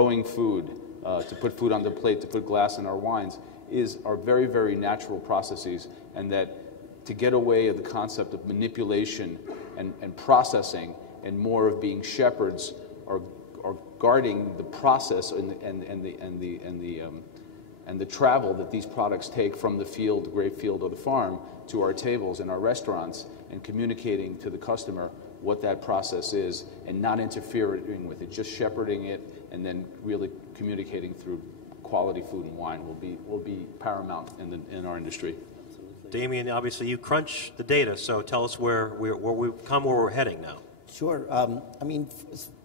growing food, to put food on the plate, to put glass in our wines, are very, very natural processes, and that to get away of the concept of manipulation and processing and more of being shepherds or guarding the process and the travel that these products take from the field, grape field, or the farm to our tables and our restaurants, and communicating to the customer what that process is and not interfering with it, just shepherding it, and then really communicating through quality food and wine will be paramount in our industry. Damian, obviously you crunch the data, so tell us where we've come, where we're heading now. Sure. I mean,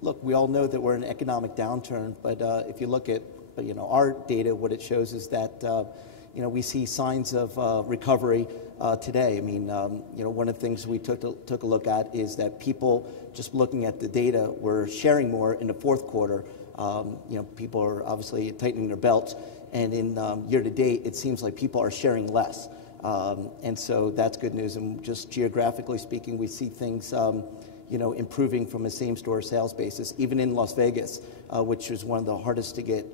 look, we all know that we're in an economic downturn, but if you look at our data, what it shows is that we see signs of recovery today. I mean, one of the things we took a look at is that people, just looking at the data, were sharing more in the fourth quarter. People are obviously tightening their belts, and in year to date, it seems like people are sharing less. And so that's good news. And just geographically speaking, we see things improving from a same-store sales basis. Even in Las Vegas, which is one of the hardest to get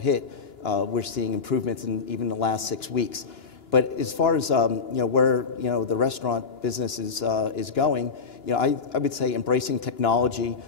hit, we're seeing improvements in even the last 6 weeks. But as far as where the restaurant business is going, I would say embracing technology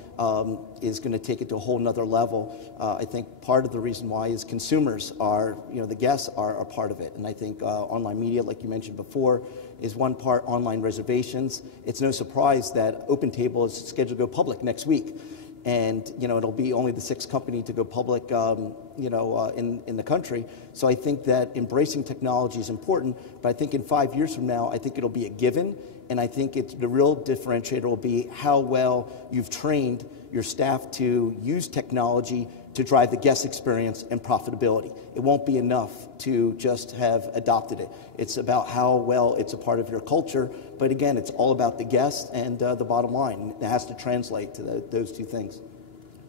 is going to take it to a whole nother level. I think part of the reason why is consumers are, the guests are a part of it. And I think online media, like you mentioned before, is one part. Online reservations. It's no surprise that OpenTable is scheduled to go public next week. And, it'll be only the 6th company to go public, in the country. So I think that embracing technology is important, but I think in 5 years from now, I think it'll be a given. And I think the real differentiator will be how well you've trained your staff to use technology to drive the guest experience and profitability. It won't be enough to just have adopted it. It's about how well it's a part of your culture. But again, it's all about the guest and the bottom line. It has to translate to those two things.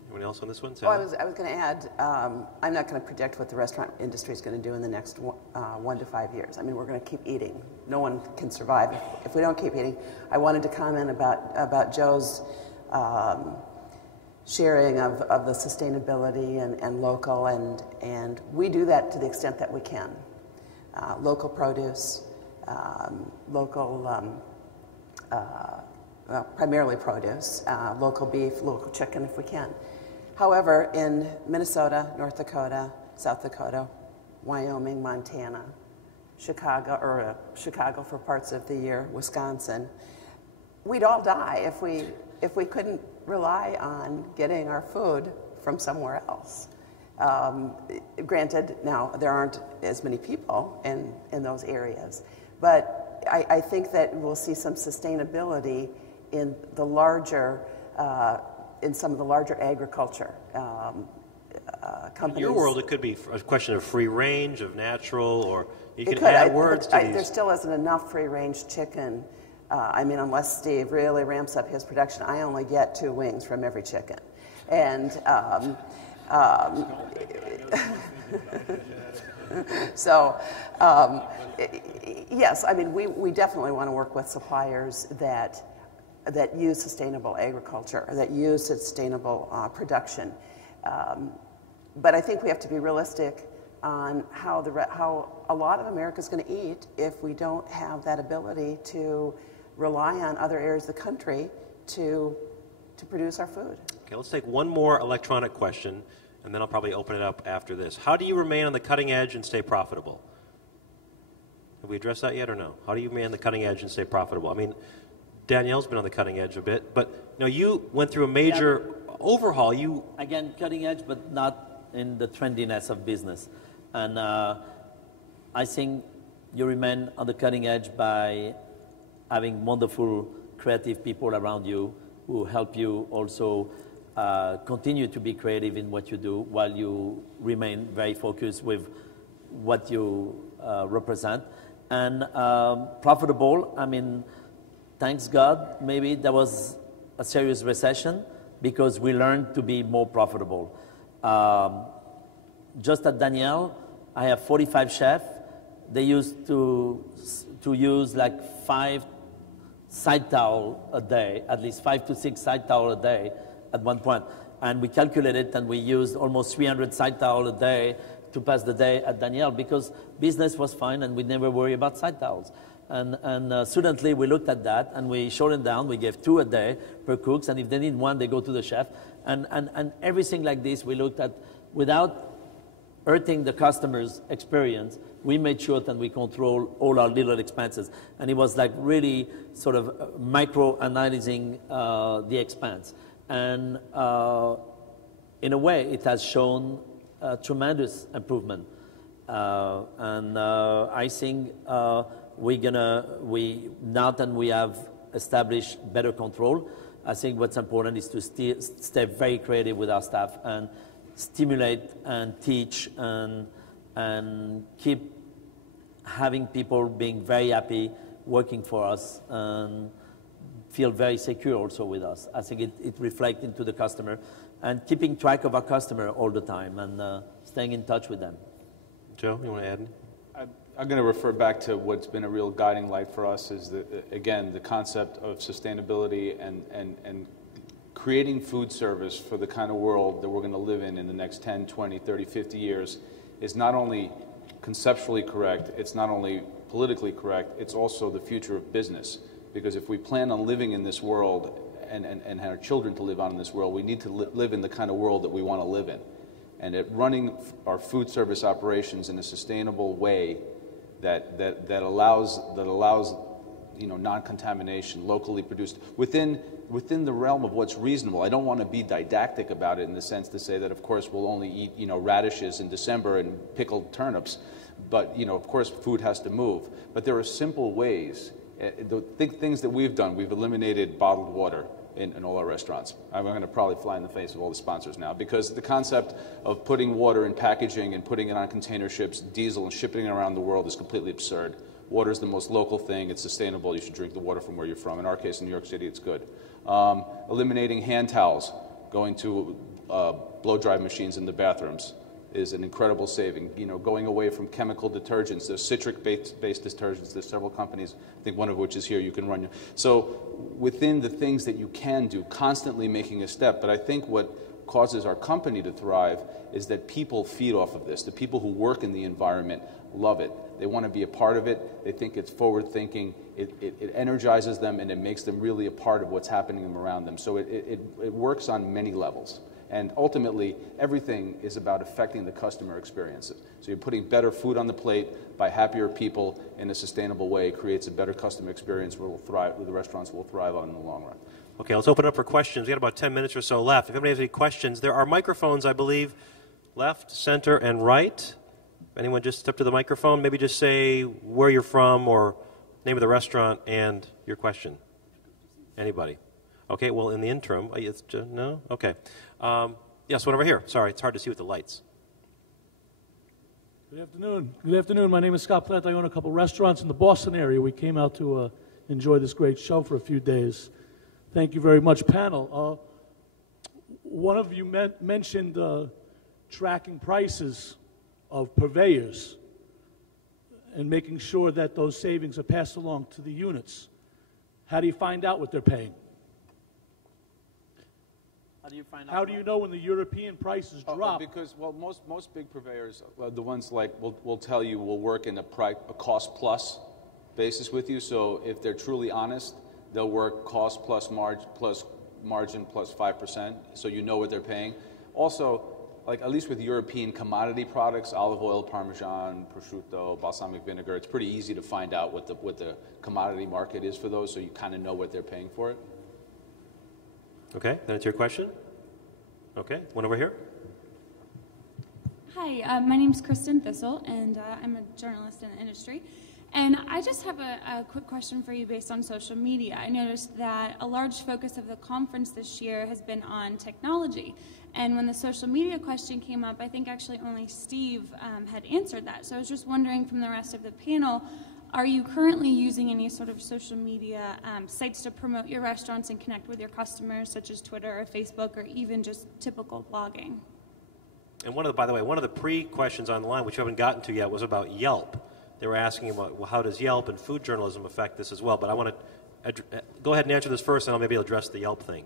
Anyone else on this one? Well, I was going to add, I'm not going to predict what the restaurant industry is going to do in the next 1 to 5 years. I mean, we're going to keep eating. No one can survive if we don't keep eating. I wanted to comment about Joe's sharing of the sustainability and local, and we do that to the extent that we can. Local produce, primarily produce, local beef, local chicken if we can. However, in Minnesota, North Dakota, South Dakota, Wyoming, Montana, Chicago for parts of the year, Wisconsin, we'd all die if we couldn't rely on getting our food from somewhere else. Granted, now there aren't as many people in those areas, but I think that we'll see some sustainability in the larger, in some of the larger agriculture companies. In your world, it could be a question of free range, of natural, or you can add words to these. There still isn't enough free-range chicken. Unless Steve really ramps up his production, I only get 2 wings from every chicken. And so, yes, I mean, we definitely want to work with suppliers that use sustainable agriculture, that use sustainable production. But I think we have to be realistic on how a lot of America is going to eat if we don't have that ability to rely on other areas of the country to produce our food. Okay, let's take one more electronic question, and then I'll probably open it up after this. How do you remain on the cutting edge and stay profitable? Have we addressed that yet or no? How do you remain on the cutting edge and stay profitable? I mean, Danielle's been on the cutting edge a bit, but you went through a major overhaul. Again, cutting edge, but not in the trendiness of business. And I think you remain on the cutting edge by having wonderful creative people around you who help you also continue to be creative in what you do while you remain very focused with what you represent. And profitable, I mean, thanks God, maybe there was a serious recession because we learned to be more profitable. Just at Daniel, I have 45 chefs. They used to use like 5 side towel a day, at least 5 to 6 side towel a day at one point. And we calculated, and we used almost 300 side towels a day to pass the day at Daniel, because business was fine and we never worry about side towels. And suddenly we looked at that and we shortened down. We gave 2 a day per cooks, and if they need 1, they go to the chef. And everything like this we looked at without hurting the customer's experience. We made sure that we control all our little expenses. And it was like really sort of micro-analyzing the expense. And in a way, it has shown tremendous improvement. I think now that we have established better control, I think what's important is to stay very creative with our staff and stimulate and teach and keep having people being very happy working for us and feel very secure also with us. I think it reflects into the customer, and keeping track of our customer all the time and staying in touch with them. Joe, you want to add? I'm going to refer back to what's been a real guiding light for us is, again, the concept of sustainability and creating food service for the kind of world that we're going to live in the next 10, 20, 30, 50 years is not only conceptually correct, it's not only politically correct, it's also the future of business. Because if we plan on living in this world and our children to live on in this world, we need to live in the kind of world that we want to live in. And at running our food service operations in a sustainable way that allows non-contamination, locally produced, within the realm of what's reasonable. I don't want to be didactic about it in the sense to say that, of course, we'll only eat radishes in December and pickled turnips, but of course, food has to move. But there are simple ways. The things that we've done, we've eliminated bottled water in all our restaurants. I'm going to probably fly in the face of all the sponsors now, because the concept of putting water in packaging and putting it on container ships, diesel, and shipping it around the world is completely absurd. Water is the most local thing. It's sustainable. You should drink the water from where you're from. In our case, in New York City, it's good. Eliminating hand towels, going to blow-dry machines in the bathrooms is an incredible saving. Going away from chemical detergents. There's citric-based detergents. There's several companies, I think one of which is here, you can run. So within the things that you can do, constantly making a step. But I think what causes our company to thrive is that people feed off of this. The people who work in the environment love it. They want to be a part of it. They think it's forward-thinking. It energizes them, and it makes them really a part of what's happening around them. So it works on many levels. And ultimately, everything is about affecting the customer experiences. So you're putting better food on the plate by happier people in a sustainable way, creates a better customer experience where the restaurants will thrive on in the long run. Okay, let's open up for questions. We got about 10 minutes or so left. If anybody has any questions, there are microphones, I believe, left, center, and right. Anyone just step to the microphone, maybe just say where you're from or name of the restaurant and your question. Anybody? Okay, well, in the interim, no? Okay. Yes, one over here. Sorry, it's hard to see with the lights. Good afternoon. Good afternoon. My name is Scott Platt. I own a couple restaurants in the Boston area. We came out to enjoy this great show for a few days. Thank you very much, panel. One of you mentioned tracking prices of purveyors and making sure that those savings are passed along to the units. How do you find out what they're paying? How do you know when the European prices drop? Because most big purveyors, the ones like will tell you will work in a cost plus basis with you. So if they're truly honest, they'll work cost plus margin plus 5%. So you know what they're paying. Also, like at least with European commodity products, olive oil, Parmesan, prosciutto, balsamic vinegar, it's pretty easy to find out what the commodity market is for those. So you kind of know what they're paying for it. Okay, that's your question? Okay, one over here. Hi, my name's Kristen Thistle, and I'm a journalist in the industry. And I just have a quick question for you based on social media. I noticed that a large focus of the conference this year has been on technology. And when the social media question came up, I think actually only Steve had answered that. So I was just wondering from the rest of the panel, are you currently using any sort of social media sites to promote your restaurants and connect with your customers, such as Twitter or Facebook, or even just typical blogging? And by the way, one of the pre-questions online, which you haven't gotten to yet, was about Yelp. They were asking about, well, how does Yelp and food journalism affect this as well? But I want to go ahead and answer this first, and I'll maybe address the Yelp thing.